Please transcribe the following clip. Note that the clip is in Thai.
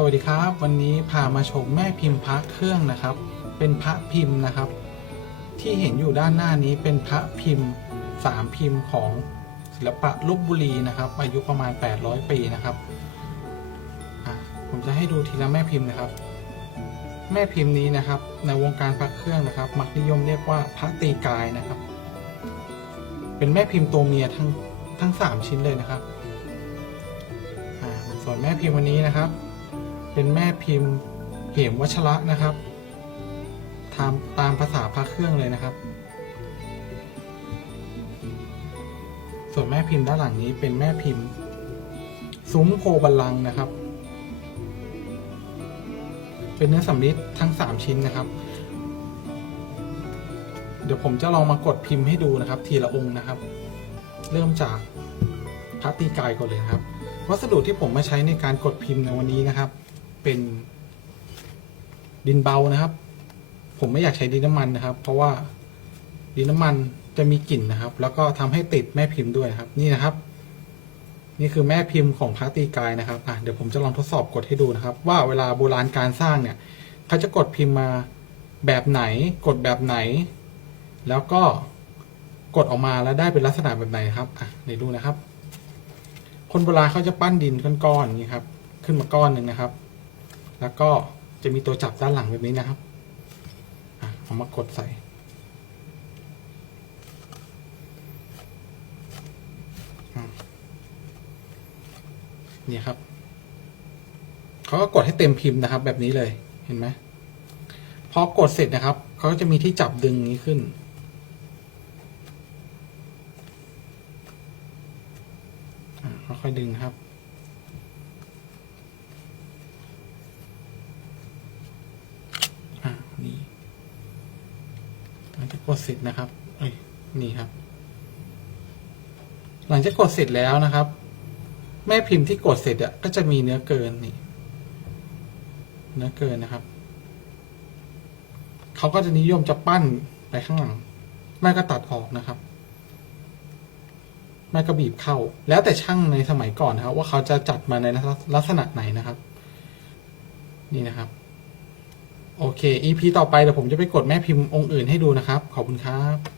สวัสดีครับ วันนี้พามาชมแม่พิมพ์พระเครื่องนะครับ เป็นพระพิมพ์นะครับ ที่เห็นอยู่ด้านหน้านี้เป็นพระพิมพ์สามพิมพ์ของศิลปะลบบุรีนะครับ อายุประมาณ 800 ปีนะครับผมจะให้ดูทีละแม่พิมพ์นะครับ แม่พิมพ์นี้นะครับ ในวงการพระเครื่องนะครับ มักนิยมเรียกว่าพระตีกายนะครับ เป็นแม่พิมพ์ตัวเมียทั้งทั้งสามชิ้นเลยนะครับส่วนแม่พิมพ์วันนี้นะครับ เป็นแม่พิมพ์เหมวัชระนะครับตามตามภาษาพระเครื่องเลยนะครับ ส่วนแม่พิมพ์ด้านหลังนี้เป็นแม่พิมพ์ ซุ้มโพบัลลังนะครับ เป็นเนื้อสำริดทั้งสามชิ้นนะครับ เดี๋ยวผมจะลองมากดพิมพ์ให้ดูนะครับ ทีละองค์นะครับ เริ่มจากพระตีกายก่อนเลยครับ วัสดุที่ผมมาใช้ในการกดพิมพ์ในวันนี้นะครับ เป็นดินเบานะครับ ผมไม่อยากใช้ดินน้ำมันนะครับ เพราะว่าดินน้ำมันจะมีกลิ่นนะครับ แล้วก็ทำให้ติดแม่พิมพ์ด้วยครับ นี่นะครับ นี่คือแม่พิมพ์ของพระตีกายนะครับอะเดี๋ยวผมจะลองทดสอบกดให้ดูนะครับ ว่าเวลาโบราณการสร้างเนี่ยเขาจะกดพิมพ์มาแบบไหน กดแบบไหน แล้วก็กดออกมาแล้วได้เป็นลักษณะแบบไหนครับอะเดี๋ยวดูนะครับ คนโบราณเขาจะปั้นดินก้อนๆอย่างนี้ครับ ขึ้นมาก้อนหนึ่งนะครับ แล้วก็จะมีตัวจับด้านหลังแบบนี้นะครับเอามากดใส่เนี่ยครับ เขาก็กดให้เต็มพิมพ์นะครับ แบบนี้เลย เห็นไหมพอกดเสร็จนะครับ เขาก็จะมีที่จับดึงนี้ขึ้น ค่อยๆดึงครับ อ่านี่ หลังจากกดเสร็จนะครับนี่ครับ หลังจากกดเสร็จแล้วนะครับ แม่พิมพ์ที่กดเสร็จอะก็จะมีเนื้อเกินนี่ เนื้อเกินนะครับเขาก็จะนิยมจะปั้นไปข้างหลังไม่ก็ตัดออกนะครับไม่ก็บีบเข้า แล้วแต่ช่างในสมัยก่อนนะครับ ว่าเขาจะจัดมาในลักษณะไหนนะครับ นี่นะครับ โอเค EP ต่อไปเดี๋ยวผมจะไปกดแม่พิมพ์องค์อื่นให้ดูนะครับ ขอบคุณครับ